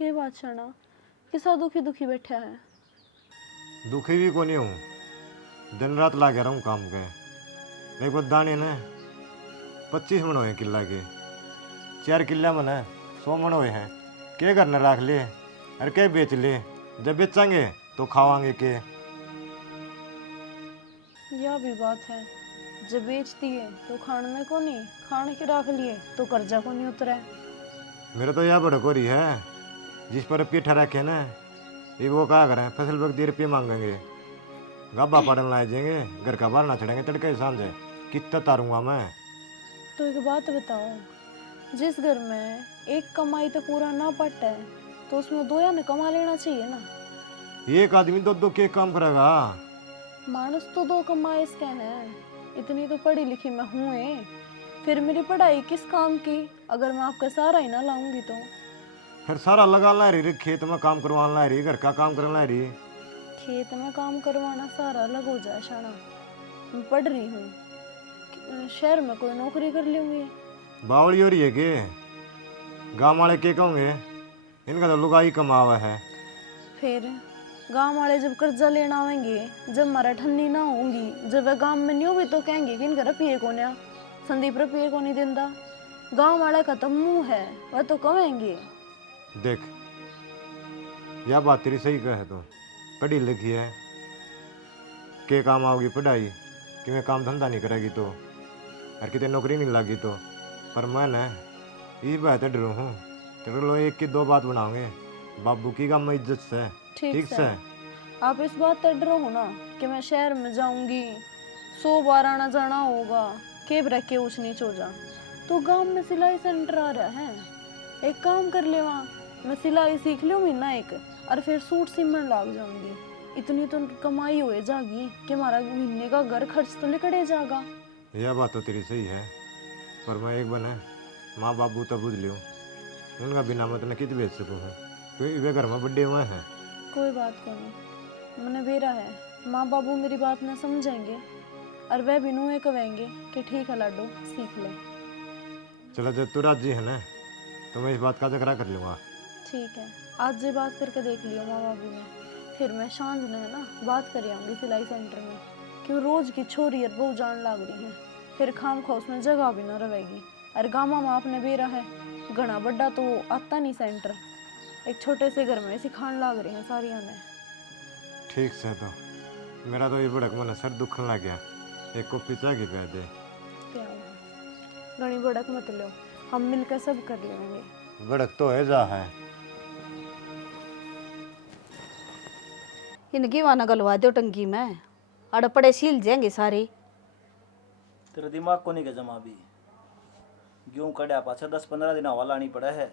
के बात छना किसा दुखी दुखी बैठा है। दुखी भी को नहीं हूँ, दिन रात लागे रहा हूँ काम के। मेरे को दाने ने 25 मन हुए किला के, 4 किला मन है 100 मन हुए हैं। के घर ने रख लिए अरे के बेच लिए, जब बेचेंगे तो खावांगे के। यह भी बात है, जब बेच दिए तो खाने को नहीं, खाने के रख लिए तो कर्जा को नहीं उतरा। मेरे तो यह भड़क हो रही है, जिस पर पीठा रखे ना एक वो क्या करें, फसल वक्त रुपये मांगेंगे, गाबा पड़न लाए जाएंगे, घर का बाहर ना चढ़ेंगे तड़के सांझ है, कितना तारूंगा मैं। तो एक बात बताओ, जिस घर में एक कमाई तो पूरा ना पड़ता है तो उसमें दो या न कमा लेना चाहिए ना। एक आदमी दो दो के काम करेगा। मानस तो दो कमाए इसके हैं, इतनी तो पढ़ी लिखी मैं हूँ। फिर मेरी पढ़ाई किस काम की अगर मैं आपका सहारा ही ना लाऊंगी तो। फिर सारा लगा ला रही, खेत में काम करवाना ला रही, घर का काम करना ला रही। खेत में काम करवाना सारा अलग हो जाए शाना। मैं पढ़ रही हूँ, शहर में कोई नौकरी कर लूंगी। बावली हो रही है के गाँव वाले के कहोगे, इनका तो लुगाई कमावा है। फिर गांव वाले जब कर्जा लेना आवेंगे, जब मारा ठन्नी ना होंगी, जब वह गांव में नहीं होगी तो कहेंगे कि इनका रुपये को नहीं, संदीप रुपये को नहीं देता। गांव वाले का तो मुंह है, वह तो कहेंगे। देख यह बात तेरी सही कहे, तो पढ़ी लिखी है, के काम आओगी पढ़ाई, कि मैं काम धंधा नहीं करेगी तो, और कितने नौकरी नहीं लगी तो। पर मैं न ये बात डरू हूँ, तेरे लो एक की दो बात बनाओगे, बाबू की काम में इज्जत से। ठीक से आप इस बात पर डरो हो ना कि मैं शहर में जाऊंगी, 100 बार आना जाना होगा, केब रख के ऊँच नीच हो जा। तो गांव में सिलाई सेंटर आ रहा है, एक काम कर ले, वहाँ मैं सिलाई सीख लूँ महीना एक, और फिर सूट सिमण लाग जाऊंगी। इतनी तो कमाई हो जागी कि हमारा महीने का घर खर्च तो निकले जाएगा। यह बात तो तेरी सही है, पर मैं एक बने माँ बाबू तो बुझ लियो, उनका बिना मत न कित भेज सकूँ है, तो वे घर में बड्डे हुए हैं। कोई बात को नहीं, मैंने बेरा है, माँ बाबू मेरी बात न समझेंगे और वह भी नुए कहेंगे कि ठीक है लाडो सीख ले। चलो जब तू राजी है ना तो मैं इस बात का जिक्र कर लूँगा। ठीक है, आज ये बात करके देख लियो माँ बाबू ने, फिर मैं शांत ने है ना बात कर आऊँगी सिलाई सेंटर में, क्यों रोज की छोरी और बहू जान लाग रही है, फिर खाम खा उसमें जगह भी ना रहेगी। और गामा में आपने बेरा है, घना बड्डा तो आता नहीं सेंटर, एक छोटे से घर में सिखान लाग रही हैं सारिया ने। ठीक से, तो मेरा तो ये भड़क मन सर दुखन लग गया, एक कॉफी चाय की पिया दे। घनी भड़क मत लो, हम मिलकर सब कर लेंगे। भड़क तो है जा है। इनकी वाना गलवा दो टंकी में, अड़ पड़े सील जाएंगे सारे। तेरा दिमाग को नहीं के जमा भी, गेहूँ कड़ा पाछा 10-15 दिन हवा लानी पड़ा है,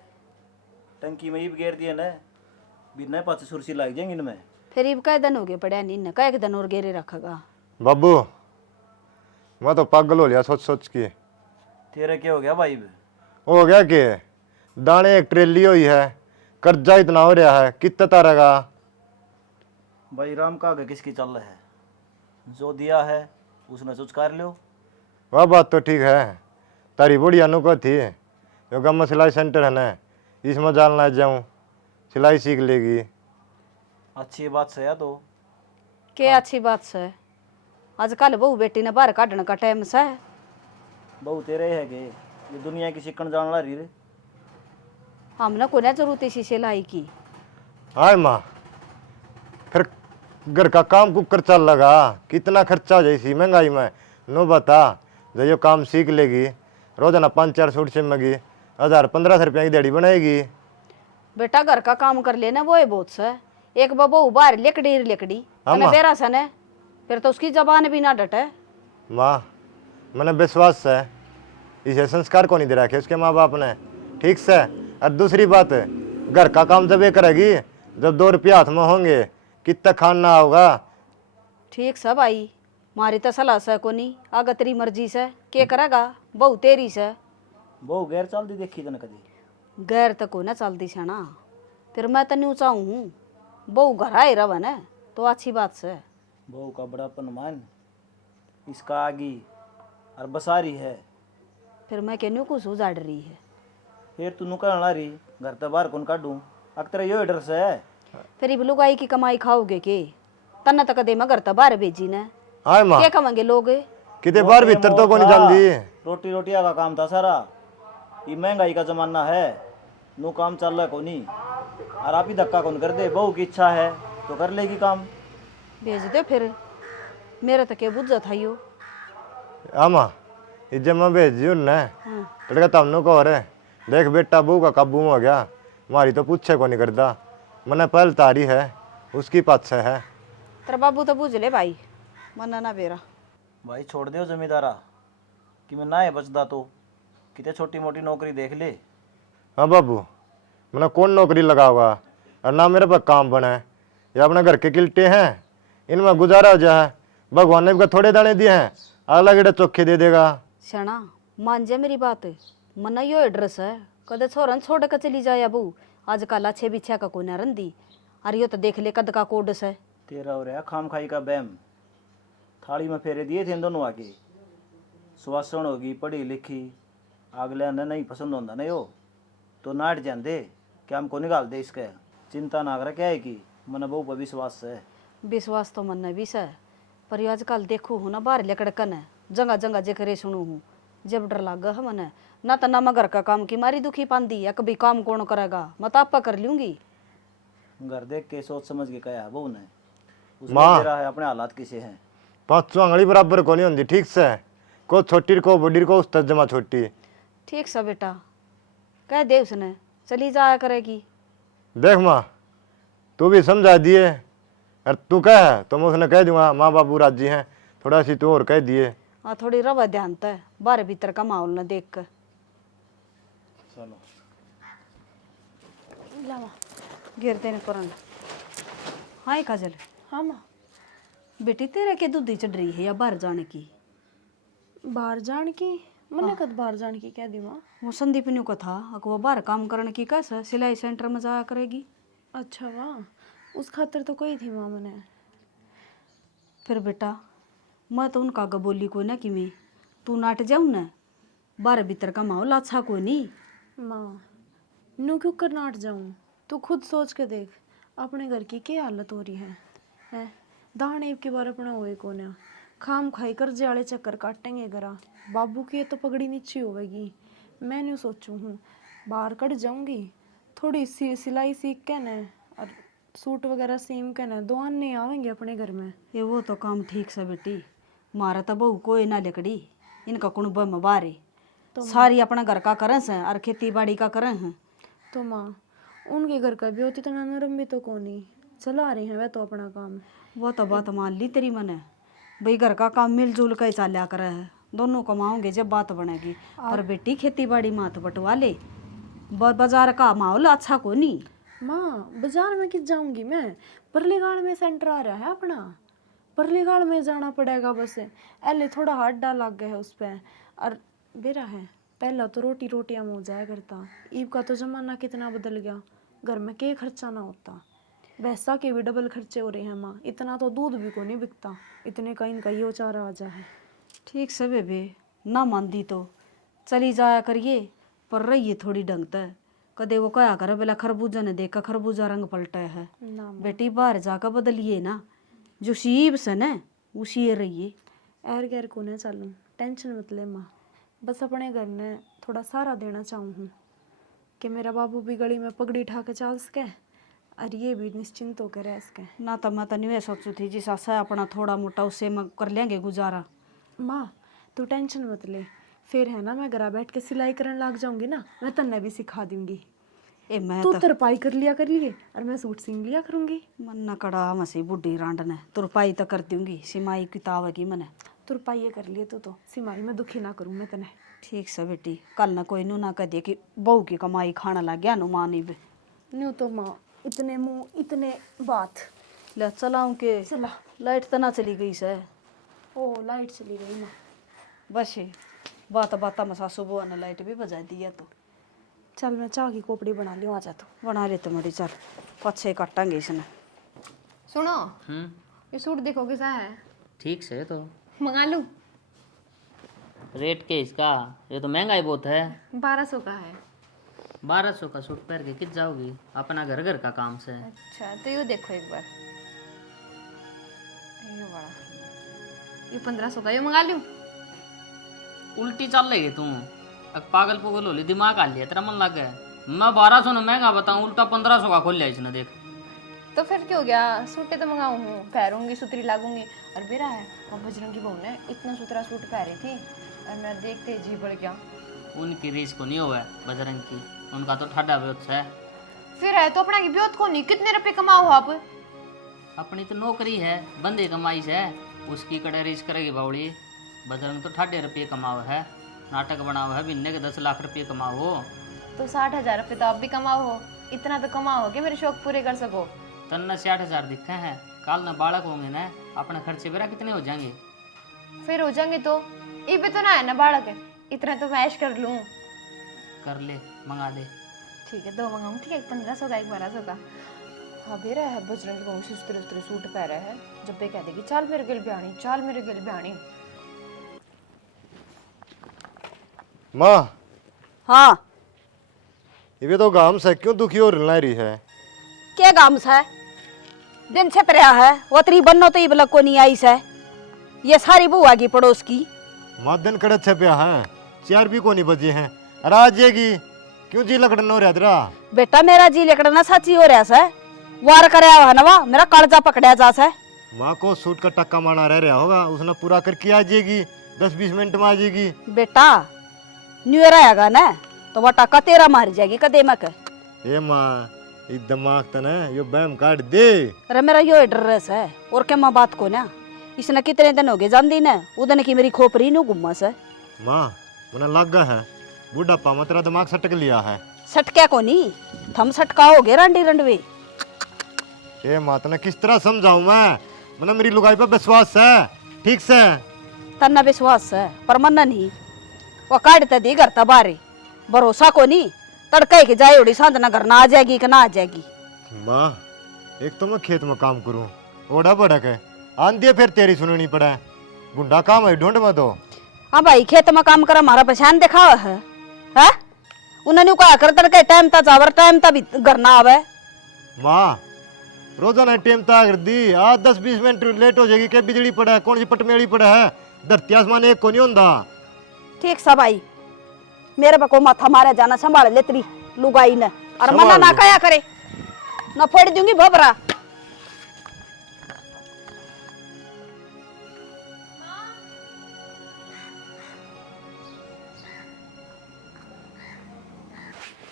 टंकी में ही गेर दिए न, बिना पाछे सुरसी लग जाएंगे इनमें। फिर इब कै दिन हो गए पड़े नीन, कै दिन और गेरे रखेगा। बाबू मैं तो पागल हो लिया सोच सोच के। तेरे क्या हो गया भाई? हो गया के दाने एक ट्रेली हुई है, कर्जा इतना हो रहा है, कितना तारेगा भाई? राम का आगे किसकी चल रहा है, जो दिया है उसने चुचकार लो। वह बात तो ठीक है, तारी बड़ी अनु थी, जो गम सिलाई सेंटर है ना, इसमें जानना जाऊँ, सिलाई सीख लेगी। अच्छी बात से या तो के अच्छी बात से, आजकल बहू बेटी ने बाहर काटने का टाइम से। बहु तेरे है के ये दुनिया की सिकन जान ला रही रे। हमने को ना जरूरत इसी सिलाई की। हाय माँ, फिर घर का काम कुक कर चल लगा, कितना खर्चा जैसी महंगाई में नो बता। जब ये काम सीख लेगी, रोजाना 5-4 सूट सिमेगी, 1000-1500 रुपये की दिहाड़ी बनाएगी। बेटा घर का काम कर लेना वो है बहुत से, एक बहू बाहर लेकड़ी लेकड़ी बेरा सन है, फिर तो उसकी जबान भी ना डटे। माँ मैंने विश्वास है, इसे संस्कार को नहीं दे रखे उसके माँ बाप ने। ठीक से, और दूसरी बात, घर का काम जब ये करेगी, जब 2 रुपये हाथ में होंगे, कितना खाना होगा। ठीक सब आई, मारी तो सलाह से को नहीं, आगे तेरी मर्जी से के करेगा, बहू तेरी से। बहु गैर चल दी देखी तने कदी? गैर तो को ना चलती से ना, फिर मैं तो नहीं चाहूँ बहू घर आए रवा न तो अच्छी बात से। बहु का बड़ापन मान, इसका आगी और बसारी है, फिर मैं कहनी कुछ उजाड़ रही है। फिर तू नुकल ला रही, घर तो बाहर कौन काटूँ? अक्तर यो एड्रेस है। फिर इब लुगाई की कमाई खाओगे के? तना तक दे मगर तो बाहर भेजी ने, हाय माँ क्या कमांगे लोग? किते बाहर भीतर तो कोनी जांदी। रोटी रोटिया का काम था सारा। ये महंगाई का जमाना है, नो काम चल रहा कोनी। और आप ही धक्का कौन कर दे, बहू की इच्छा है तो कर लेगी काम। भेज दे फिर, मेरा तो क्या बुझा था यो। आमा इज्जत में भेज दियो ने तड़का तमनो को रे। देख बेटा बहू का काबू में हो गया, हमारी तो पूछे को नहीं करता। मने पहल तारी है उसकी पाछे है। तेरा बाबू तो बुझ ले भाई, मना ना बेरा। भाई छोड़ दो जमींदारा कि मैं ना है बचदा तो कितने छोटी मोटी नौकरी देख ले। हाँ बाबू मैंने कौन नौकरी लगाओगा और ना मेरे पास काम बना है। ये अपने घर के किल्टे हैं, इनमें गुजारा हो जाए। भगवान ने भी थोड़े दाने दिए हैं, अगला गेड़ा चोखे दे देगा। शना मान जा मेरी बात, मना यो एड्रेस है, कदे छोरन छोड़ के चली जाए अबू। आजकल अच्छे बिछा का कोई न रंदी, अरे यो तो देख ले कद का कोडस है। तेरा हो रहा खाम खाई का बैम। थाली में फेरे दिए थे इन दोनों आके, सुवासण होगी पढ़ी लिखी, अगले ने नहीं पसंद होता ना यो तो नाट जाते क्या हमको निकाल दे इसके। चिंता ना कर क्या है कि मन बहु पर विश्वास है। विश्वास तो मन भी है, पर यो आजकल देखो हूँ ना बाहर लकड़कन है, जगह जगह जेकरे सुनू हूँ, जब डर लागा है मन ना तो ना मैं घर का काम की मारी दुखी पांदी है। कभी काम कौन करेगा, मैं तो आपा कर लूंगी। घर देख के सोच समझ के कहा बहू ने, माँ। उसने तेरा है अपने हालात कैसे हैं। पाँचों आंगली बराबर को नहीं होती ठीक से, को छोटी को बड़ी को उस जमा छोटी। ठीक सा बेटा कह दे उसने चली जाया करेगी। देख माँ तू भी समझा दिए और तू कह तो मैं उसने कह दूंगा माँ बाबू राजी हैं, थोड़ा सी तू और कह दिए। हाँ थोड़ी रवा ध्यान है बाहर भीतर का माहौल न देख कर। चलो लावा। गिरते ने पुरन। हाँ काजल, हाँ माँ। बेटी तेरे के दूधी चढ़ रही है या बाहर जाने की? बाहर जान की मैंने कद बाहर जान की कह दी माँ। वो संदीप न्यू का था वो बाहर काम करने की कैसा सिलाई सेंटर में जाया करेगी। अच्छा वाह, उस खातर तो कोई थी माँ मैंने। फिर बेटा मैं तो उनका आगे बोली कोई ना कि मैं तू नाट जाऊँ न, बाहर भीतर का माहौल अच्छा कोई नहीं। माँ नू क्यों कर नाट जाऊँ, तू खुद सोच के देख अपने घर की क्या हालत हो रही है। दाने के बार अपना होए कौन है, खाम खाई कर जाले चक्कर काटेंगे गरा। बाबू की तो पगड़ी नीची होगी। मैं न्यू सोचूँ हूँ बाहर कट जाऊँगी, थोड़ी सी सिलाई सीख के न और सूट वगैरह सीम के न दो आने आवेंगे अपने घर में। ये वो तो काम ठीक से बेटी, मारा तो बहू कोई ना लकड़ी, इनका कुणब में बारे तो सारी अपना घर का करें से और खेती बाड़ी का करें हैं। तो माँ उनके घर का भी होती तो नरम भी तो कोनी चला रहे हैं वह तो अपना काम। वो तो बात मान ली तेरी मैंने, भाई घर का काम मिलजुल कर चाल्या करे है, दोनों कमाओगे जब बात बनेगी। पर बेटी खेती बाड़ी मात बटवा ले, बाजार का माहौल अच्छा को नहीं। माँ बाजार में किस जाऊंगी मैं, परलीगाड़ में सेंटर आ रहा है अपना, परलीगाड़ में जाना पड़ेगा बस। एले थोड़ा हाथ डाल लग गया है उस पर और बेरा है। पहला तो रोटी रोटियां हो जाया करता, ईब का तो जमाना कितना बदल गया, घर में के खर्चा ना होता, वैसा के भी डबल खर्चे हो रहे हैं माँ। इतना तो दूध भी को नहीं बिकता, इतने का इनका ये चारा आ जा है। ठीक से बेबे ना मानदी तो चली जाया करिए, पर रहिए थोड़ी ढंग तक। कदे वो क्या करे बोला खरबूजा ने देखा खरबूजा रंग पलटा है। ना बेटी बाहर जाकर बदलिए ना, जो सीब से न उसी रहिए। एर गैर को न चलूँ, टेंशन मत ले माँ, बस अपने घर ने थोड़ा सहारा देना चाहूँ हूँ कि मेरा बाबू भी गली में पगड़ी उठा के चाल सके और ये भी निश्चिंत होकर रह सके। ना तो मैं तो नहीं सोचू थी जिस आशा अपना थोड़ा मोटा उससे मैं कर लेंगे गुजारा। माँ तू टेंशन मत ले, फिर है ना मैं घर बैठ के सिलाई करने लग जाऊंगी ना, मैं तन्ने भी सिखा दूंगी। ए मैं तू तो तरपाई कर लिया कर लिए और मैं सूट सीन लिया करूंगी। मन न कड़ा मसी बुढ़ी रांड ने तुरपाई तो कर दूंगी, सिमाई किताब की मैंने तुरपाई ये कर लिए तो सिमाई में दुखी ना करूँ मैं तने। ठीक से बेटी, कल ना कोई नू ना कह दे कि बहू की कमाई खाना लग गया नु मानी बे। न्यू तो माँ इतने मुंह इतने बात। ले चलाऊं के चला। लाइट तो ना चली गई से। ओ लाइट चली गई माँ। बस बात बात में सासू बुआ ने लाइट भी बजा दी है। तो चल मैं चाह की कोपड़ी बना लियो, आ जा तू। बना ले तो मेरी, चल पछे काटेंगे इसने। सुनो ये सूट देखो कैसा है, ठीक से तो मंगा लूं? रेट के इसका, ये तो महंगाई बहुत है। 1200 का है। 1200 का सूट पहन के कित जाओगी? अपना घर घर का काम से। अच्छा तो ये देखो एक बार, ये बड़ा, ये 1500 का, ये मंगा लूं? उल्टी चल रही तू। अब पागल पुगल होली, दिमाग आ लिया तेरा, मन लग गया। मैं 1200 ना महंगा बताऊं, उल्टा 1500 का खोल लिया इसने, देख। तो फिर क्या हो गया, सूटे तो मंगाऊं हूँ, पहनूंगी, सुतरी लागूंगी। और बेरा है और बजरंग की बहू ने इतना सुथरा सूट पहनी थी और मैं देखते जी बढ़ गया। उनकी रीस को नहीं हुआ है बजरंग की, उनका तो ठाडा बेहोश है। फिर है तो अपना की ब्योत को नहीं, कितने रुपए कमाओ आप? अपनी तो नौकरी है, बंदे कमाई से, उसकी कड़े रीस करेगी बावड़ी। बजरंग तो 8.5 रुपये कमाओ है, नाटक बनाओ है, महीने के 10 लाख रुपये कमाओ। तो 60,000 रुपए तो आप भी कमाओ हो, इतना तो कमाओ कि मेरे शौक पूरे कर सको। तन्ना 60,000 दिखे हैं, काल न बालक होंगे ना, अपने खर्चे बेरा कितने हो जाएंगे? फिर हो जाएंगे तो ये भी तो ना है ना बालक है, इतना तो मैं ऐश कर लूं। कर ले, मंगा दे। ठीक है, 2 मंगाऊं, ठीक है, 1500 का, एक 1200 का। हाँ बेरा है बजरंग की बहू से उस तरह सूट पहन रहा है, जब भी कह देगी चल मेरे गिल ब्याणी, चल मेरे गिल ब्याणी। माँ, हाँ ये तो गाम से क्यों दुखी हो रही है? क्या गाम है? दिन छप रहा है, वो तेरी बन्नो तो इबलक को नहीं आई से। ये सारी बुआ की पड़ोस की। माँ दिन कड़े छपया है, 4 भी को नहीं बजे हैं। अरे आज येगी क्यों जी लकड़न हो रहा तेरा? बेटा मेरा जी लेकड़ना सच्ची हो रहा से, वार करया हुआ नवा, मेरा कालजा पकड़या जा से। माँ को सूट का टक्का मारना रह रहा होगा, उसने पूरा करके आ जाएगी, 10-20 मिनट में आ जाएगी। बेटा न्यू ईयर आएगा ना, तो वह टक्का तेरा मार जाएगी कदे मक। ए माँ, ये दिमाग तने यो बैम काट दे। अरे मेरा यो एड्रेस है, और क्या माँ बात को ना, इसने कितने दिन हो गए जानती ना, उदन की मेरी खोपरी नु गुम्मा से। माँ मुझे लगा है बुढ़ापा में तेरा दिमाग सटक लिया है। सटक्या को नहीं, थम सटका हो गए रंडी रंडवे। ए माँ तने किस तरह समझाऊं मैं? मैंने मेरी लुगाई पर विश्वास है, ठीक से। तन्ना विश्वास है पर मन नहीं, वो काटते दी घर तबारे, भरोसा को नहीं, तड़के के जाए उड़ी सांझ ना घर ना आ जाएगी कि ना आ जाएगी। माँ एक तो मैं खेत में काम करूं, ओढ़ा बड़क है, आंधी फिर तेरी सुननी पड़ा है, गुंडा काम है ढूंढ में दो। हाँ भाई खेत में काम कर हमारा पहचान दिखावा है, हैं? उन्होंने कहा कर तड़के टाइम ता जावर टाइम ता भी घर ना आवे। माँ रोजाना टाइम ता कर दी, आज 10-20 मिनट लेट हो जाएगी, क्या बिजली पड़ा है, कौन सी पटमेड़ी पड़ा है, धरती आसमान एक को नहीं होता। ठीक सा भाई, मेरे पे को माथा मारे जाना संभाल ले तेरी लुगाई ने, और मना ना कया करे ना फोड़ दूंगी भबरा।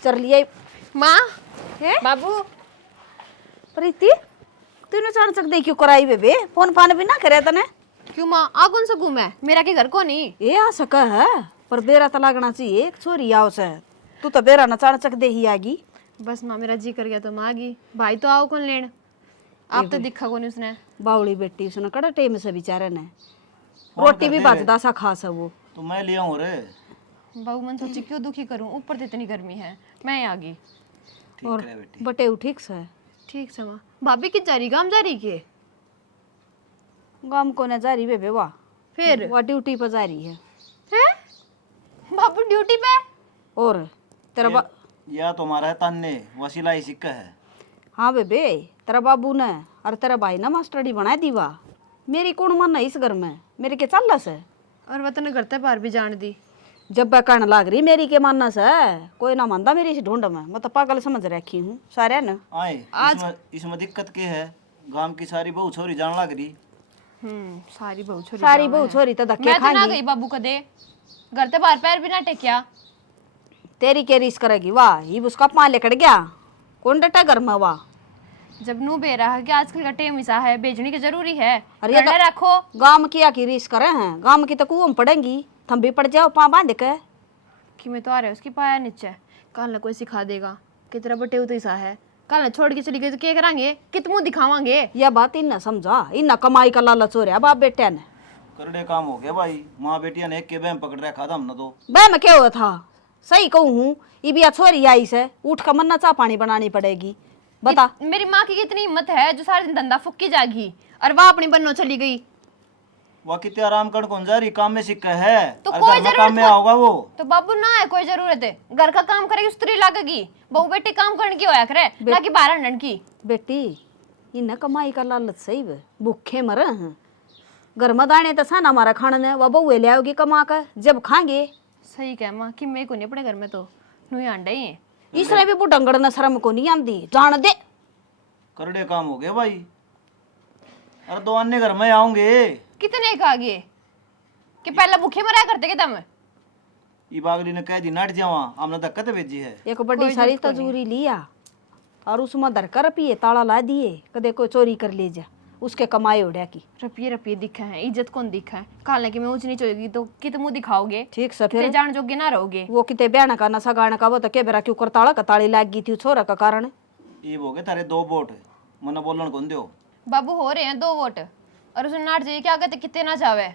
चल लिए माँ, है बाबू, प्रीति तूने अचानक देख क्यों कराई बेबे, फोन फान भी ना करे तने? क्यों माँ, आ कौन सा घूम है, मेरा के घर को नहीं? ये आ सका है पर बेरा तो लागना चाहिए, एक छोरी आओ से, तू तो बेरा न चाणचक दे ही आगी। बस माँ मेरा जी कर गया तो माँ आ गई, भाई तो आओ कौन लेन, आप तो दिखा को नहीं उसने। बावली बेटी सुना कड़ा टेम से बेचारे ने, रोटी भी बचदा सा खास है वो। तो मैं लिया हूँ रे। बाबू मन सोची क्यों दुखी करूं, ऊपर तो इतनी गर्मी है, मैं आ गई। ठीक और है बेटी। बटे ठीक से ठीक से माँ। भाभी कित जा रही, काम जा रही के? गाम को न जा रही बेबे, वाह फिर वाह ड्यूटी पर जा रही है। हैं? बाबू ड्यूटी पे? और तेरा बा या तुम्हारा है तान्ने, वसीला ही सिक्का है। हाँ बेबे, तेरा बाबू ने और तेरा भाई ना मास्टरडी बना दी, वाह मेरी कौन मानना इस घर में, मेरे के चल से। और वतन करते बाहर भी जान दी। जब वह कहने लाग रही मेरी के मानना से, कोई ना मानता मेरी इस ढूंढ में, मैं तो पागल समझ रखी हूँ सारे न। आए इसमें दिक्कत क्या है, गांव की सारी बहू छोरी जान लग रही। सारी बहू छोरी सारी बहू छोरी तो धक्के मैं तो ना खाएंगी। गई बाबू कदे, घर ते बाहर पैर भी ना टेकिया। तेरी के रीस करेगी, वाह ये उसका पाँ लेकड़ गया, कौन डटा घर में, वाह जब नू बे रहा है कि आजकल का टेम ऐसा है, भेजनी की जरूरी है, अरे ये घर रखो। गांव की आकी रीस करे हैं, गांव की तो कुओं में पड़ेंगी, थम भी पड़ जाओ पाँ बांध के। कि मैं तो आ रहा है उसकी पाया नीचे, कल ना कोई सिखा देगा कि तेरा बटे तो ऐसा है, कल ना छोड़ के चली गई तो क्या करांगे, कित मुंह दिखावांगे। यह बात इन समझा, इन कमाई का लालच हो रहा बाप बेटे ने। करड़े काम हो गया भाई, माँ बेटिया ने एक के बहम पकड़ रखा था हमने तो। बह मैं क्या हुआ था, सही कहूँ हूँ, ये भी छोरी आई से उठ कर मन्ना चाह पानी बनानी पड़ेगी, बता। मेरी माँ की कितनी हिम्मत है जो सारा दिन धंधा फुक्की जाएगी और वह अपनी बन्नो चली गई। वह कितने आराम कर कौन जा रही, काम में सिक्का है। तो और कोई घर में जरूरत काम में को- आओगा वो। तो बाबू ना है कोई जरूरत है, घर का काम करेगी स्त्री लगेगी, बहू बेटी काम करने की होया करे, ना कि बाहर हंडन की। बेटी इन्हें कमाई का लालच सही वे, भूखे मर हैं। घर में दाने तो साना हमारा खाना ने वह बउए ले आओगी कमा कर, जब खाएंगे। सही कह माँ कि मैं को नहीं अपने घर में तो नुई अंडा ही है। इसने भी बुढ़ंगड़ न शर्म को नहीं आंदी, जान दे। करड़े काम हो गए भाई। अरे दो अन्य घर में आऊंगे। कितने का आगे कि पहले भूखे मरा करते के तम। ई बागली ने कह दी नट जावा, हमने धक्का तो भेजी है। एक बड़ी सारी तजूरी लिया और उसमें धरकर पिए ताला ला दिए, कदे कोई चोरी कर ले जा, उसके कमाए उड़ा की। रपिए रपिए दिखा है, इज्जत कौन दिखा है। कालने की मैं ऊंच नीच होगी तो कित मुंह दिखाओगे, ठीक से कितने फिर जान जोगे ना रहोगे। वो किते बयान का नशा गाने का वो तो के बेरा क्यों कर ताला का ताली लाग गई थी छोरा का कारण। ये हो गए तारे 2 वोट, मना बोलन कौन दो। बाबू हो रहे हैं 2 वोट और उसने नाट जाइए क्या कहते कितने ना जावे।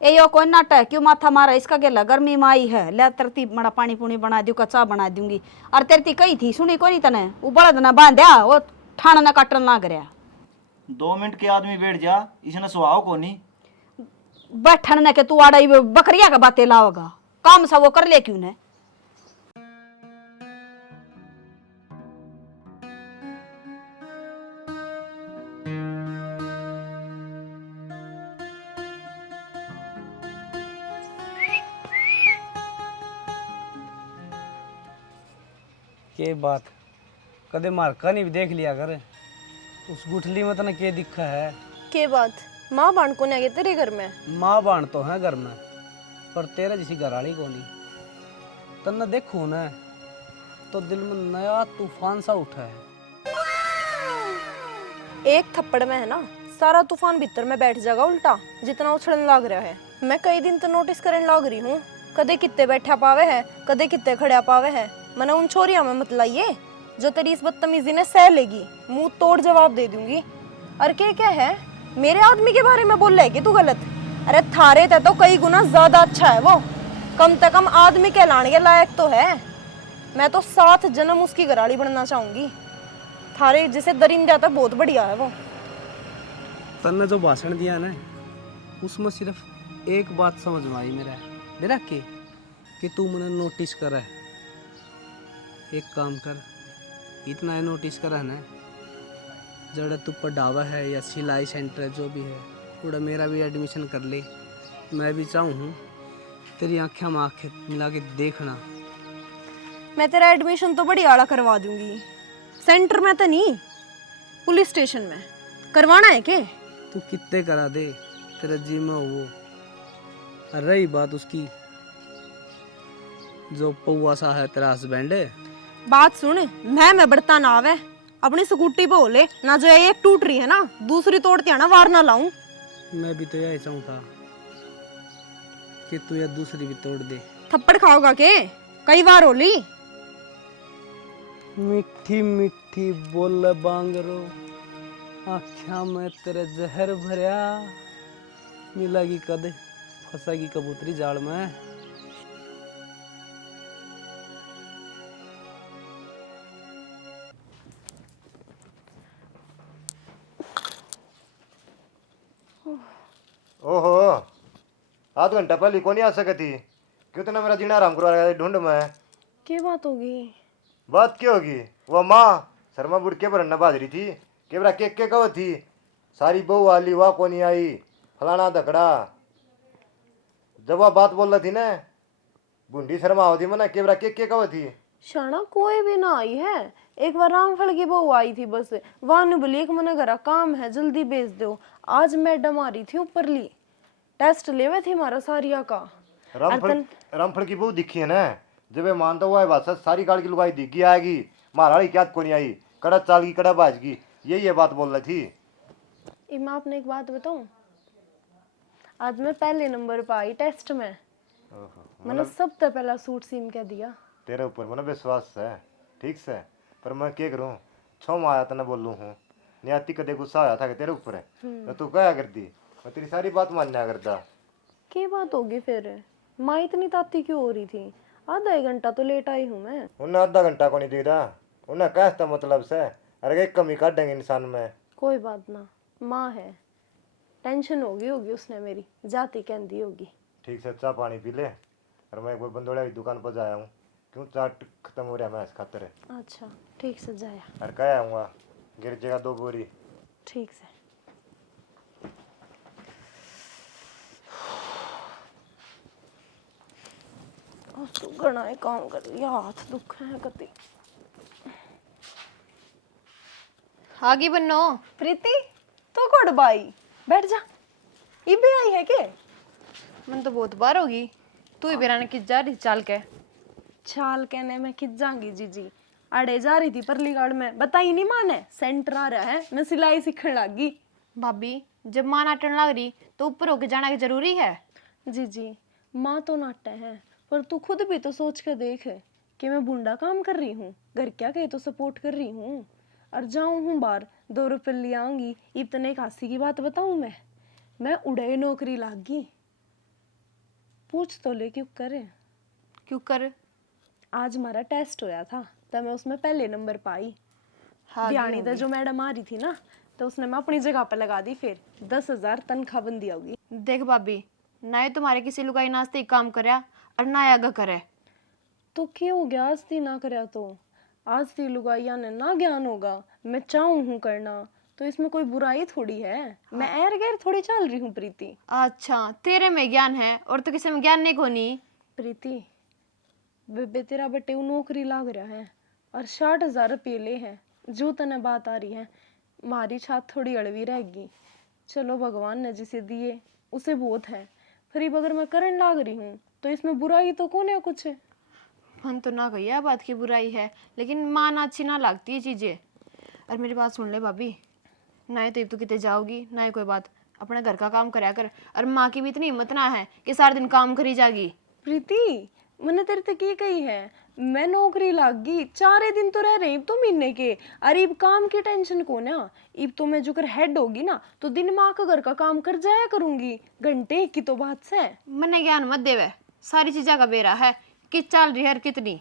ए यो कोई नाटक क्यों माथा मारा, इसका गेला गर्मी में आई है, ले तरती मड़ा पानी पुनी बना दूँ, चाह बना दूंगी। और तेरती कही थी सुनी को नहीं तने, वो बड़द ना बांध्या वो ठाण ना काटन लाग रहा। 2 मिनट के आदमी बैठ जा, इसने सुहाव को नहीं। बैठन ने के तू आड़ा बकरिया का बातें लाओगा, काम सा वो कर ले क्यों ने। के बात कदे मारका नहीं भी देख लिया कर, उस गुठली में तना के दिखा है। के बात माँ बाण को नहीं तेरे घर में? माँ बाण तो है घर में, पर तेरा जैसी घराली को नहीं। तना देखो न तो दिल में नया तूफान सा उठा है। एक थप्पड़ में है ना सारा तूफान भीतर में बैठ जाएगा उल्टा, जितना उछड़न लाग रहा है। मैं कई दिन तो नोटिस करने लाग रही हूँ, कदे कितने बैठा पावे है, कदे कितने खड़ा पावे है। मैंने उन छोरिया में मत लाइए जो तेरी इस बदतमीजी ने सह लेगी, मुंह तोड़ जवाब दे दूंगी। और क्या है, मेरे आदमी के बारे में बोल रहा है कि तू गलत? अरे थारे ते तो कई गुना ज्यादा अच्छा है वो, कम से कम आदमी कहलाने के लायक तो है। मैं तो 7 जन्म उसकी घराड़ी बनना चाहूंगी। थारे जिसे दरिंदा था बहुत बढ़िया है वो। तन्ने जो भाषण दिया ना, उसमें सिर्फ एक बात समझ में आई मेरा, डेरा के कि तू मैंने नोटिस करा है। एक काम कर, इतना है नोटिस करा है ना, जड़ा तू पढ़ावा है या सिलाई सेंटर है जो भी है, थोड़ा मेरा भी एडमिशन कर ले। मैं भी चाहूँ तेरी आँखें में आँखें मिला के देखना। मैं तेरा एडमिशन तो बड़ी आला करवा दूंगी, सेंटर में तो नहीं, पुलिस स्टेशन में करवाना है के? तू कितने करा दे, तेरा जी में वो। और रही बात उसकी, जो पौआ सा है तेरा हस्बैंड है, बात सुन, मैं बढ़ता ना आवे, अपनी स्कूटी पे हो ले ना, जो एक टूट रही है ना दूसरी तोड़ती है ना, वार ना लाऊं। मैं भी तो यही चाहूँगा कि तू या दूसरी भी तोड़ दे। थप्पड़ खाओगा के? कई बार होली। मीठी मीठी बोल बांगरो, आँखियाँ में तेरे जहर भरिया, मिलागी कदे फंसागी कबूतरी जाल में। ओहो, आध घंटा पहले कौन आ सकती, क्यों तो मेरा जीना आराम करवा रहा है ढूंढ में। क्या बात होगी? बात क्या होगी, वह माँ शर्मा बुढ़ के भरना बाज रही थी, केवरा के कव थी, सारी बहू आली वह कौन आई, फलाना धकड़ा। जब वह बात बोल रही थी ना, बूंदी शर्मा होती मना, केवरा के कव थी। शाना कोई भी ना आई है, एक बार रामफल की बहू आई थी बस, वानु बोली एक मना घरा काम है जल्दी भेज दो। आज मैडम आ रही थी ऊपरली, टेस्ट लेवे थे हमारा सारिया का। रामफल की बहू दिखी है ना, जब मानता हुआ है बात सारी गाड़ की लुगाई दिखी आएगी, महाराड़ी क्या कोनी आई, कड़ा चाल की कड़ा बाज की, यही बात बोल रही थी। मैं आपने एक बात बताऊं, आज मैं पहले नंबर पर आई टेस्ट में, मैंने सबसे पहला सूट सीम के दिया। तेरे ऊपर मैंने विश्वास है, ठीक से, पर मैं क्या करूं, 6 माह आया था ना बोलूं हूँ, नियाती कदे गुस्सा आया था कि तेरे ऊपर है, तो तू क्या करती, मैं तेरी सारी बात मानना करता। क्या बात होगी फिर, माँ इतनी ताती क्यों हो रही थी? आधा 1 घंटा तो लेट आई हूँ मैं। उन्हें आधा घंटा को नहीं दिखता, उन्हें कहता मतलब से, अरे कमी काटेंगे इंसान में। कोई बात ना, माँ है, टेंशन होगी होगी उसने मेरी जाती कहती होगी। ठीक से चाय पानी पी ले, और मैं एक बार बंदोड़ा की दुकान पर जाया हूँ, क्यों चाट खत्म हो रहा है मैं इस खातर है। अच्छा ठीक से जाया। और कह आऊँगा गिर जगह 2 बोरी। ठीक से। तो घना ही काम कर लिया, हाथ दुख है कति। आगे बनो। प्रीति तो कोड बाई बैठ जा। इबे आई है के? मन तो बहुत बार होगी, तू ही बेरा ने किस जा रही चाल के। चाल कहने में खिंच जाऊंगी जीजी। अड़े जा रही थी परलीगढ़ में, बताई नहीं माने सेंटर आ रहा है, मैं सिलाई सीखने लगी। भाभी जब माँ नाटन लग रही तो ऊपर होके जाना की जरूरी है? जीजी माँ तो नाटे है, पर तू खुद भी तो सोच कर देख कि मैं बुंडा काम कर रही हूँ, घर क्या कहे तो सपोर्ट कर रही हूँ, और जाऊँ हूँ बाहर 2 रुपये ले आऊंगी। इतने काशी की बात बताऊँ मैं उड़े नौकरी लागी। पूछ तो ले क्यों करे। क्यों कर? आज हमारा टेस्ट होया था तो मैं उसमें पहले नंबर पाई। ध्यानी तो जो मैडम आ रही थी ना, तो उसने मैं अपनी जगह पर लगा दी। फिर 10,000 तनख्वाह बंदी होगी। देख भाभी, ना ये तुम्हारे किसी लुगाई नास्ते काम करे और ना आगा करे। तो क्यों हो गया आज ती ना करया तो? आज ती लुगाइया ने ना ज्ञान होगा, मैं चाहूँ हूँ करना, तो इसमें कोई बुराई थोड़ी है। मैं एर गैर थोड़ी चल रही हूँ प्रीति। अच्छा तेरे में ज्ञान है और तो किसी में ज्ञान नहीं कोनी। प्रीति बेबे तेरा बटे नौकरी लाग रहा है और 60,000 रुपये ले हैं, जो तने बात आ रही है। मारी छात थोड़ी अड़वी रहेगी। चलो भगवान ने जिसे दिए उसे बहुत है, फिर अगर मैं करंट लाग रही हूँ तो इसमें बुराई तो कौन है कुछ। मन तो ना कहिए बात की बुराई है, लेकिन माँ ना अच्छी ना लगती है चीजें। और मेरी बात सुन ले भाभी, ना ही तो कितने जाओगी ना ही कोई बात, अपने घर का काम करया कर। और माँ की भी इतनी हिम्मत ना है कि सारा दिन काम करी जागी। प्रीति मैंने तेरे तक ये कही है, मैं नौकरी लागी 4 दिन तो रह रही तो महीने के। अरे इब काम की टेंशन को ना, इब तो मैं जो कर हेड होगी ना तो दिन माँ का घर का काम कर जाया करूंगी, घंटे की तो बात से। मैंने ज्ञान मत देवे, सारी चीजा का बेरा है कि चल रही है कितनी।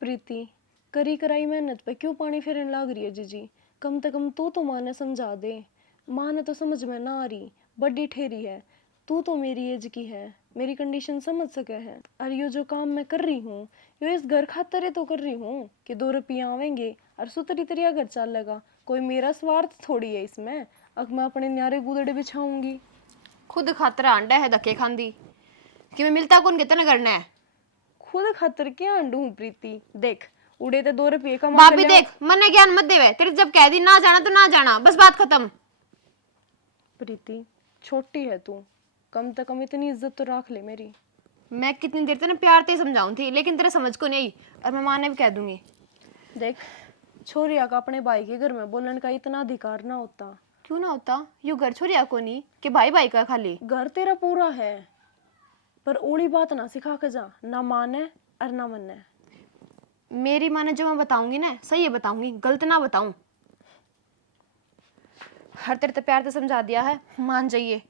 प्रीति करी कराई मेहनत पे क्यों पानी फेरने लाग रही है जीजी? कम से कम तू माँ ने समझा दे। माँ ने तो समझ में ना आ रही, बड़ी ठेरी है। तू तो मेरी एज की है, मेरी कंडीशन समझ सके है। और ये जो काम मैं कर रही हूँ ये इस घर खातर तो कर रही हूँ कि 2 रुपये आवेंगे और सुतरी तरिया घर चल लगा। कोई मेरा स्वार्थ थोड़ी है इसमें। अब मैं अपने न्यारे गुदड़े बिछाऊंगी। खुद खातर अंडा है धक्के खांदी कि मैं मिलता कौन कितने करना है। खुद खातर क्या अंडू हूँ प्रीति? देख उड़े तो 2 रुपये कमा भाभी देख, मने ज्ञान मत देवे, तेरे जब कह दी ना जाना तो ना जाना, बस बात खत्म। प्रीति छोटी है तू, कम से कम इतनी इज्जत तो रख ले मेरी। मैं कितनी देर तक प्यार से समझाऊं थी, लेकिन तेरे समझ को नहीं। और मैं माँ ने भी कह दूंगी। देख छोरिया का अपने भाई के घर में बोलने का इतना अधिकार ना होता। क्यों ना होता? यू घर छोरिया को नहीं कि भाई भाई का खाली। घर तेरा पूरा है, पर ओली बात ना सिखा के जा, ना माने और ना मने। मेरी माँ ने जो मैं बताऊंगी ना सही है बताऊंगी, गलत ना बताऊं। हर तेरे तो प्यार से समझा दिया है, मान जाइए।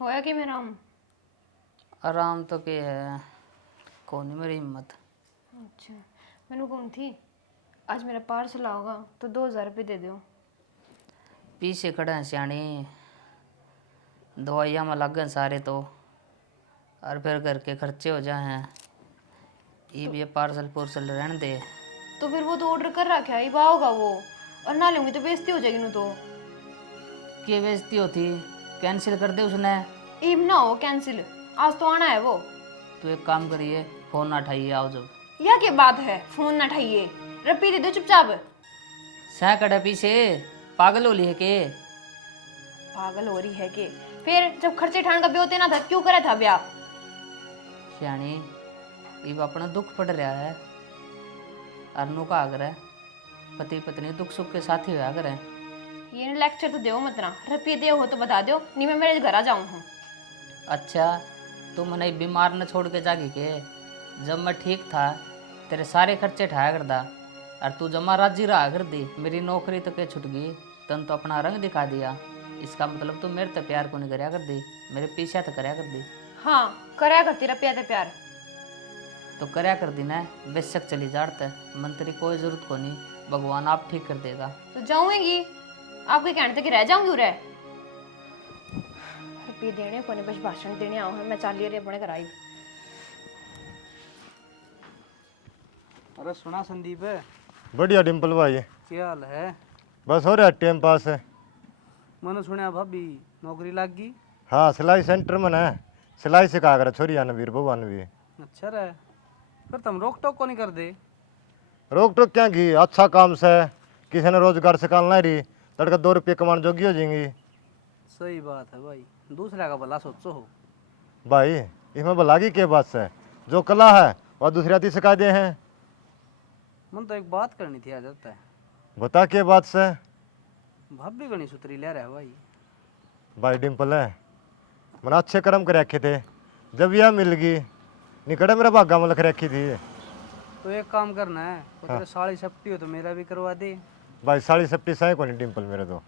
होया कि मेरा आराम तो के है, कौन नहीं मेरी हिम्मत। अच्छा मैंने कौन थी आज मेरा पार्सल आओगा तो 2,000 रुपये दे दो। पीछे खड़े हैं सियाणी, दवाइयाँ में लग गए सारे तो, और फिर घर के खर्चे हो जाए हैं। ये पार्सल पुर्सल रहने दे। तो फिर वो तो ऑर्डर कर रखा है, इबा होगा वो, और ना लूंगी तो बेइज्जती हो जाएगी ना। तो क्या बेइज्जती होती, कैंसिल कर दे उसने। इब ना हो कैंसिल, आज तो आना है वो। तो एक काम करिए, फोन ना उठाइए, आओ जब। यह क्या बात है, फोन ना उठाइए, रपी दे दो चुपचाप। सह कड़ा पीछे पागल हो लिए के? पागल हो रही है कि फिर जब खर्चे ठान का ब्याह होते ना था क्यों करे था ब्याह? सियाणी इब अपना दुख पड़ रहा है, अरनू का आगर है, पति पत्नी दुख सुख के साथ ही होया करें। ये लेक्चर तो दो मत ना, रपी दे हो तो बता दो, नहीं मैं मेरे घर आ जाऊँ हूँ। अच्छा, तू मने बीमार न छोड़ के जागी के? जब मैं ठीक था तेरे सारे खर्चे ठाया करदा, और तू जमा राजी रहा कर दी। मेरी नौकरी तो के छुट गई, तन तो अपना रंग दिखा दिया। इसका मतलब तू मेरे ते प्यार को नहीं करया कर दी, मेरे पीछे तो करया कर दी। हाँ करया करती रपिया ते प्यार। तो करया कर दी ना, बेशक चली जाते, मन तेरी कोई जरूरत को नहीं, भगवान आप ठीक कर देगा। तो जाऊंगी आपके कहने तक रह जाऊंगी उरे। रुपये देने को नहीं, बस भाषण देने आओ है। मैं चाली रही अपने घर आई। अरे सुना संदीप, बढ़िया डिम्पल भाई, क्या हाल है? बस हो रहा टाइम पास है। मैंने सुना भाभी नौकरी लग गई। हाँ, सिलाई सेंटर में है, सिलाई सिखा कर छोरी आने वीर भगवान भी। अच्छा रहे, फिर तुम रोक टोक को नहीं कर दे? रोक टोक क्या की, अच्छा काम से किसी ने रोजगार सिखाना रही, तड़का 2 रुपये कमाने जोगी हो जाएंगी। सही बात है भाई, दूसरा का भला सोचो हो। भाई इसमें भला की क्या बात है, जो कला है वह दूसरे आती सिखा दे हैं। मन तो एक बात करनी थी, आ जाता है। बता क्या बात से? भाभी गणी सुतरी ले रहा है भाई। भाई डिम्पल है, मैंने अच्छे कर्म कर रखे थे, जब यह मिल गई निकटे मेरा भागा में लिख रखी थी। तो एक काम करना है, वो तेरे साड़ी सपटी हो तो मेरा भी करवा दे। भाई साड़ी सप्टी सही को नहीं डिम्पल मेरे तो।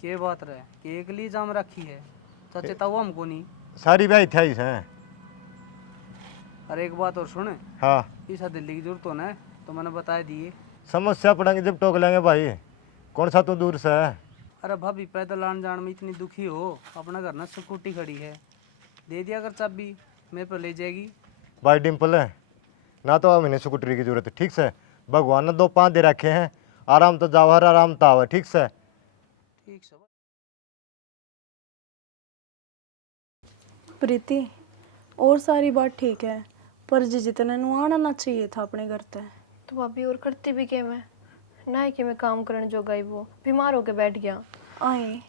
के बात रहे कि एक ली जाम रखी है, चाचे तब हमको नहीं। सारी ब्याह इत्यादि हैं। अरे एक बात और सुन, हाँ, ऐसा दिल्ली की जरूरत हो ना तो मैंने बता दिए। समस्या पड़ेंगे जब टोक लेंगे भाई, कौन सा तू दूर से है। अरे भाभी पैदल आने जाने में इतनी दुखी हो, अपना घर ना स्कूटी खड़ी है, दे दिया कर चाबी, मेरे पर ले जाएगी। भाई डिम्पल है ना, तो हमें स्कूटरी की जरूरत है, ठीक से। भगवान ने 2 पाँव दे रखे हैं, आराम तो जाओ, हर आराम तो आवे, ठीक से। ठीक से। प्रीति, और सारी बात ठीक है, पर जितने नु आना चाहिए था अपने घर ते। तो भाभी और करती भी क्या मैं, ना है कि मैं काम करने जो गई, वो बीमार होके बैठ गया। आए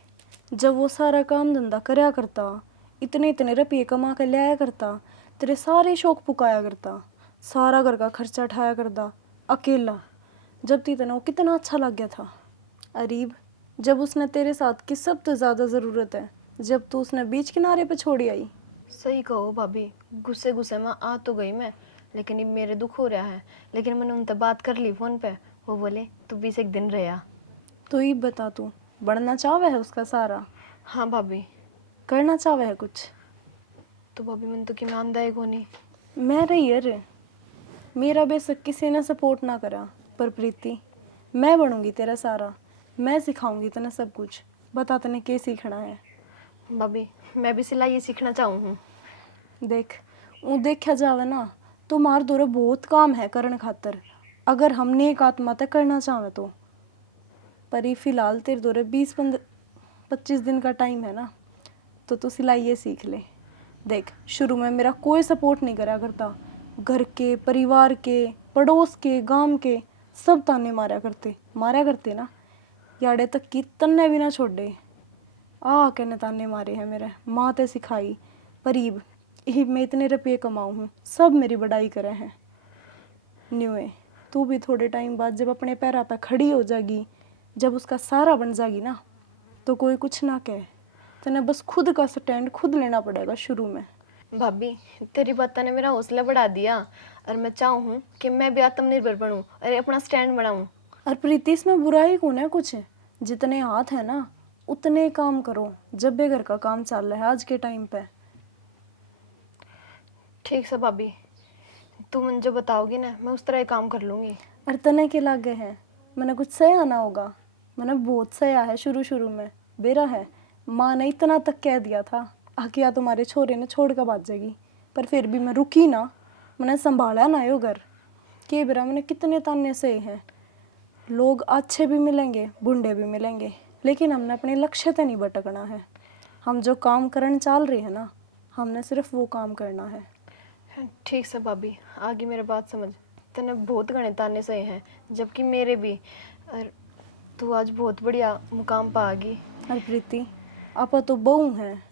जब वो सारा काम धंधा करया करता, इतने इतने रुपये कमा कर लाया करता, तेरे सारे शौक पुकाया करता, सारा घर का खर्चा उठाया करता अकेला, जब ती तने वो कितना अच्छा लग गया था। अरीब, जब उसने तेरे साथ की सब तो ज़्यादा ज़रूरत है, जब तू उसने बीच किनारे पे छोड़ी आई। सही कहो भाभी, गुस्से गुस्से में आ तो गई मैं, लेकिन ये मेरे दुख हो रहा है। लेकिन मैंने उनसे बात कर ली फोन पे, वो बोले तू 20 एक दिन रहा। तो ही बता, तू बढ़ना चाहवे है उसका सारा? हाँ भाभी। करना चाहवे है कुछ? तो भाभी मैंने तो कि ईमानदारी को नहीं। मैं रही अरे, मेरा बेशक किसी ने सपोर्ट ना करा, पर प्रीति मैं बनूंगी तेरा सारा, मैं सिखाऊंगी तने सब कुछ। बता तने क्या सीखना है? भाभी मैं भी सिलाई सीखना चाहूँ हूँ। देख, वो देखा जावे ना तो मार दोरे बहुत काम है करने खातर, अगर हमने एक आत्मा तक करना चाहे तो। पर ये फिलहाल तेरे दोरे 20-25 दिन का टाइम है ना, तो तू सिलाई ये सीख ले। देख, शुरू में मेरा कोई सपोर्ट नहीं करा करता, घर के, परिवार के, पड़ोस के, गांव के सब ताने मारा करते ना, याड़े तक की तन्ने भी ना छोड़े। कहने ताने मारे हैं मेरे, माँ ते सिखाई, परीब ही मैं इतने रुपये कमाऊँ हूँ, सब मेरी बड़ाई करे हैं। न्यूए तू भी थोड़े टाइम बाद जब अपने पैरों पर खड़ी हो जाएगी, जब उसका सारा बन जाएगी ना, तो कोई कुछ ना कहे, तने बस खुद का स्टैंड खुद लेना पड़ेगा शुरू में। भाभी तेरी बातों ने मेरा हौसला बढ़ा दिया, और मैं चाहूँ कि मैं भी आत्मनिर्भर बनूँ और अपना स्टैंड बनाऊँ। और प्रीति, इसमें बुराई कौन है? कुछ जितने हाथ है ना उतने काम करो, जब भी घर का काम चल रहा है आज के टाइम पे। ठीक है भाभी, तू मुझे जो बताओगी ना मैं उस तरह ही काम कर लूँगी। और तने के लागे हैं, मैंने कुछ सहा ना होगा, मैंने बहुत सहा है शुरू में, बेरा है। माँ ने इतना तक कह दिया था आखिर तुम्हारे छोरे ने छोड़ कर भाग जाएगी, पर फिर भी मैं रुकी ना, मैंने संभाला ना यो घर के बेरा। मैंने कितने ताने सहे हैं, लोग अच्छे भी मिलेंगे, बूढ़े भी मिलेंगे, लेकिन हमने अपने लक्ष्य तक नहीं भटकना है। हम जो काम करने चल रहे हैं ना, हमने सिर्फ वो काम करना है। ठीक है भाभी, आगे मेरी बात समझ। तने बहुत घने ताने सहे हैं, जबकि मेरे भी, और तू आज बहुत बढ़िया मुकाम पा आ गई। और प्रीति, आपा तो बहू हैं,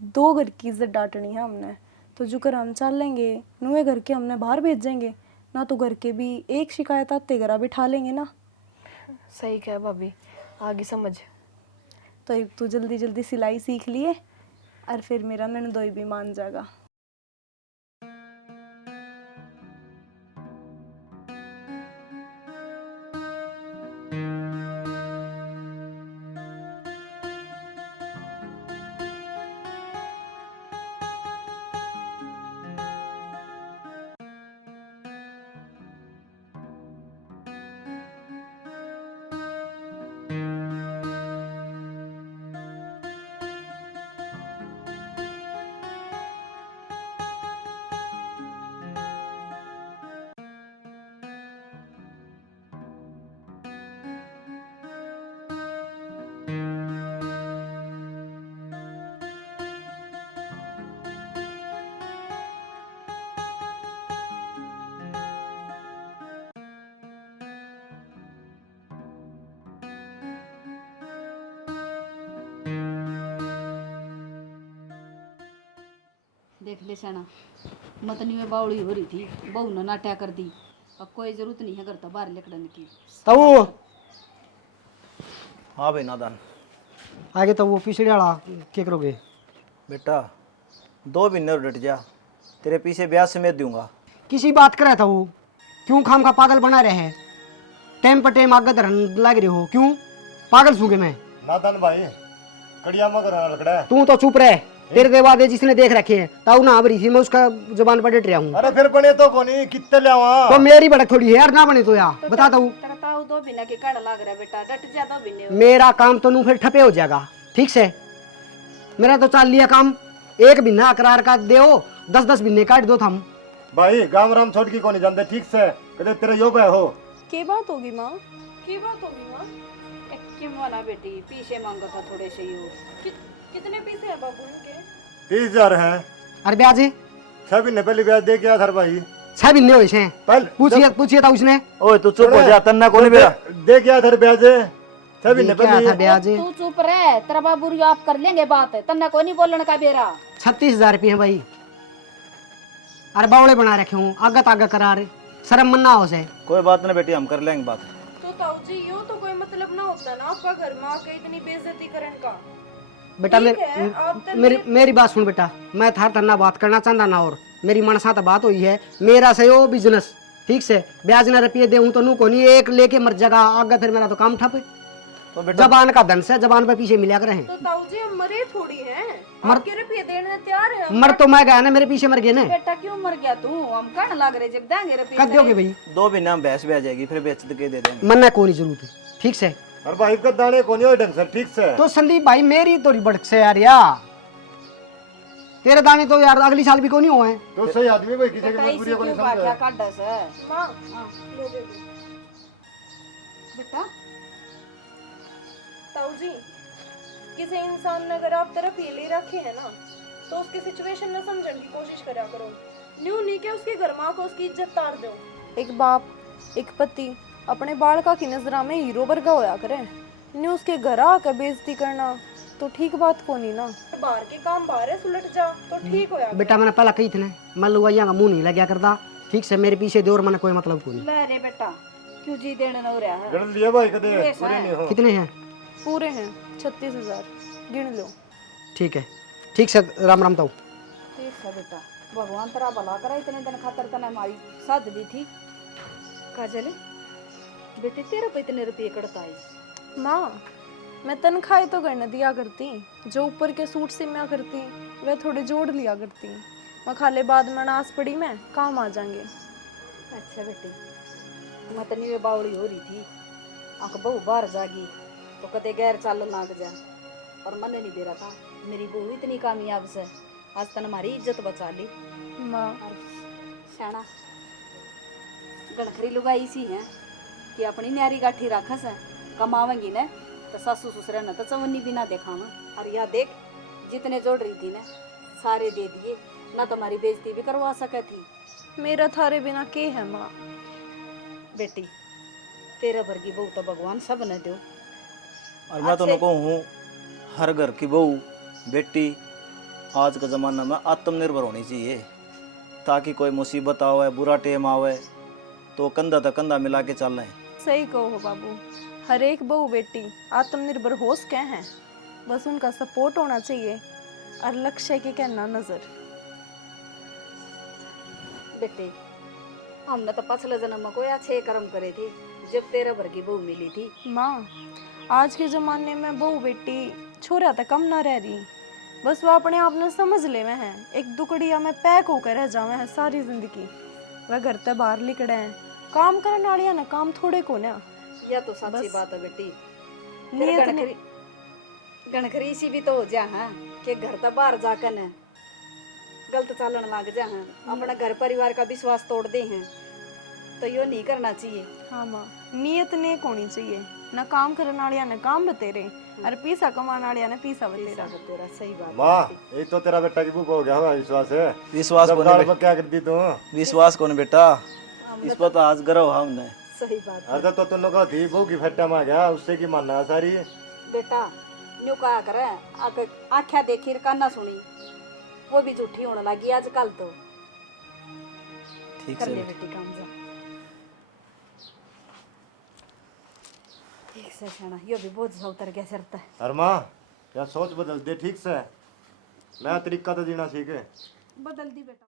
2 घर की इज्जत डांटनी है हमने, तो जो कर हम चल लेंगे नुए घर के हमने बाहर भेजेंगे ना, तो घर के भी एक शिकायत आते घर बिठा लेंगे ना। सही कहा भाभी, आगे समझ। तो एक तू जल्दी जल्दी सिलाई सीख लिए, और फिर मेरा ननदोई भी मान जाएगा। देख ले सेना मतनी में बावड़ी हो रही थी, बहू ने नाट्या कर दी। अब कोई जरूरत नहीं है करता बाहर लकड़न की। ताऊ हाँ भाई नादान। आगे तो वो पिछड़े वाला क्या करोगे? बेटा 2 महीने और डट जा, तेरे पीछे ब्याज समेत दूंगा। किसी बात करे था वो, क्यों खाम का पागल बना रहे हैं? टाइम पर टाइम आगे धरन लग रहे हो, क्यों पागल सूंगे मैं? नादान भाई कड़िया मगर लकड़ा है। तू तो चुप रहे, तेरे देवादे जिसने देख रखे हैं ताऊ ना भरी थी, मैं उसका जबान पर डट रहा हूँ। अरे फिर बने तो कोनी कितने ले आवा? तो मेरी भड़क थोड़ी है यार, ना बने तो यार बता ताऊ। ताऊ 2 महीने के काढ़ लाग रहा है बेटा, डट जा 2 महीने। मेरा काम तो नू फिर ठपे हो जाएगा, ठीक से? मेरा तो चाल लिया काम, 1 महीना करार का दो, 10-10 महीने काट दो थम। भाई गांव राम छोड़ के कोनी जानते, ठीक से कदे तेरे योग है हो। के बात होगी माँ? के बात होगी माँ? क्यों वाला बेटी पीछे मांगा था थोड़े से ही हो। कितने पैसे हैं बाबू इनके? 30,000 है। अरे ब्याज 6 महीने पहले ब्याज दे के आया था भाई। 6 महीने हुए हैं, पहले पूछिए था उसने। ओए तू चुप हो जा, तन्ना कोनी मेरा दे के आया था ब्याज 6 महीने क्या था पहले। ब्याज? तू चुप रह, तेरा बाबू आप कर लेंगे बात, तन्ना कोई नहीं बोलने का बेरा। 36,000 रुपये है भाई। अरे बावड़े बना रखे हूँ, आगत आगे करार, शर्म मन्ना हो से। कोई बात नहीं बेटी, हम कर लेंगे बात। तो ताऊ जी यो तो कोई मतलब ना होता ना आपका घर में आके इतनी बेइज्जती करने का। बेटा ठीक है, आप तो मेरी बात सुन बेटा, मैं थार तन्ना बात करना चाहता ना, और मेरी मन साथ बात हुई है, मेरा से हो बिजनेस, ठीक से? ब्याज ना रुपये दे तो नू को नहीं, एक लेके मर जाएगा आगे, फिर मेरा तो काम ठप। तो बेटा जबान का धन से जबान पे पीछे मिला करे। तो ताऊ जी हम मरे थोड़ी हैं, मर- आपके रुपये देने तैयार है। मर तो मैं गया ना, मेरे पीछे मर गए ना। बेटा क्यों मर गया तू? हम काढ़ लाग रहे, जब देंगे रुपये। कद दोगे भाई? 2 महीने में भैंस भी आ जाएगी, फिर बेच के दे देंगे। मन को नहीं जरूरत है, ठीक से? और भाई का दाने कोनी हो ढंग से, ठीक से? तो संदीप भाई मेरी तो बड़क से यार, तेरे दाने तो यार अगली साल भी को नहीं हुए हैं। तो सही आदमी भाई, किसी की बेटा मजबूरी इसी को नहीं क्यों बात क्या समझे। काढ़ से? माँ लो दे दो। बेटा ताऊ जी किसी इंसान ने अगर आप तरफ ये ले रखे है ना, तो उसकी सिचुएशन न समझने की कोशिश करा करो। न्यू नहीं के उसके घर माँ को उसकी इज्जत तार दो। एक बाप एक पति अपने बालका की नजरा में हीरो वर्गा होया करे, न्यू उसके घर आकर बेइज्जती करना तो ठीक बात को नहीं ना। बाहर के काम बाहर है, सुलट जा तो ठीक होया करे। बेटा मैंने पहला कही थी ना, मैं लुआइया का मुंह नहीं लगा करता, ठीक से? मेरे पीछे दे और मैंने कोई मतलब को नहीं। ले रे बेटा, क्यों जी देने न हो रहा है? गण लिया भाई कदे पूरे पूरे नहीं हो। कितने हैं? पूरे हैं 36,000 गिन लो। ठीक है, ठीक से राम राम ताऊ। ठीक है बेटा, भगवान तेरा भला करा, इतने दिन खातर तने हमारी साथ दी थी। काजल बेटे तेरे पे इतने रुपये कड़ता है? माँ मैं तनख्वाह तो करने दिया करती, जो ऊपर के सूट सिम्या करती वह थोड़े जोड़ लिया करती, मैं खाले बाद में नास पड़ी में काम आ जाएंगे। अच्छा बेटे, मतनी में बावड़ी हो रही थी, आंख बहू बाहर जागी तो कते गैर चाल लाग जा, और मन नहीं बेरा था मेरी बहू इतनी कामयाब से आज तन हमारी इज्जत बचा ली। माँ और शाना गणखरी लुगाई सी है कि अपनी न्यारी गाठी राखस है, कमावेंगी न तो सासू ससुर न तो चवन्नी भी ना देखाव। और या देख जितने जोड़ रही थी न सारे दे दिए, ना तुम्हारी बेइज्जती भी करवा सके थी। मेरा थारे बिना के है माँ। बेटी तेरा वर्गी बहू तो भगवान सब न दो। और मैं तो नको हूँ, हर घर की बहू बेटी आज के ज़माना में आत्मनिर्भर होनी चाहिए, ताकि कोई मुसीबत आवे, बुरा टेम आवे तो कंधा तो कंधा मिला के चल रहे। सही कहो बाबू, हर एक बहू बेटी आत्मनिर्भर हो सके हैं, बस उनका सपोर्ट होना चाहिए। और लक्ष्य की कहना नजर। बेटे हमने तो पिछले जन्म में कोई अच्छे कर्म करे थे जब तेरा भर की बहू मिली थी। माँ, आज के जमाने में बहू बेटी छोरा तक कम ना रह रही, बस वो अपने आप ने समझ ले में हैं, एक दुकड़िया में पैक होकर रह जावे हैं सारी जिंदगी। वह घर से बाहर निकले हैं, काम करने वाली ना काम थोड़े को ना। यह तो सच्ची बस बात है बेटी। नियत ने गणखरी सी भी तो हो जा है कि घर तो बाहर जाकर न गलत चालन लग जा हैं, अपना घर परिवार का विश्वास तोड़ दे हैं, तो यो नहीं करना चाहिए। हाँ माँ, नियत नेक होनी चाहिए, ना काम करने वाली ने काम बतेरे और पैसा कमाने वाली ने पैसा बतेरा। तेरा सही बात है। माँ ये तो तेरा बेटा की बुक हो गया होगा, विश्वास है। विश्वास जब कोने गाल बे- पर क्या कर दी तू? विश्वास कोने बेटा, इस पर तो आज गर्व है हमने। सही बात है। अरे तो तुम लोग थी बहू की फट्टा में गया, उससे की मानना है सारी। बेटा न्यू कहा करे आख्या देखी काना सुनी, वो भी झूठी होने लगी आजकल तो। ठीक कर से ले बेटा। बेटी काम जा। ठीक से खाना यो भी बहुत सा उतर गया सरता है। अरे माँ यार सोच बदल दे ठीक से, नया तरीका तो जीना सीखे। बदल दी बेटा।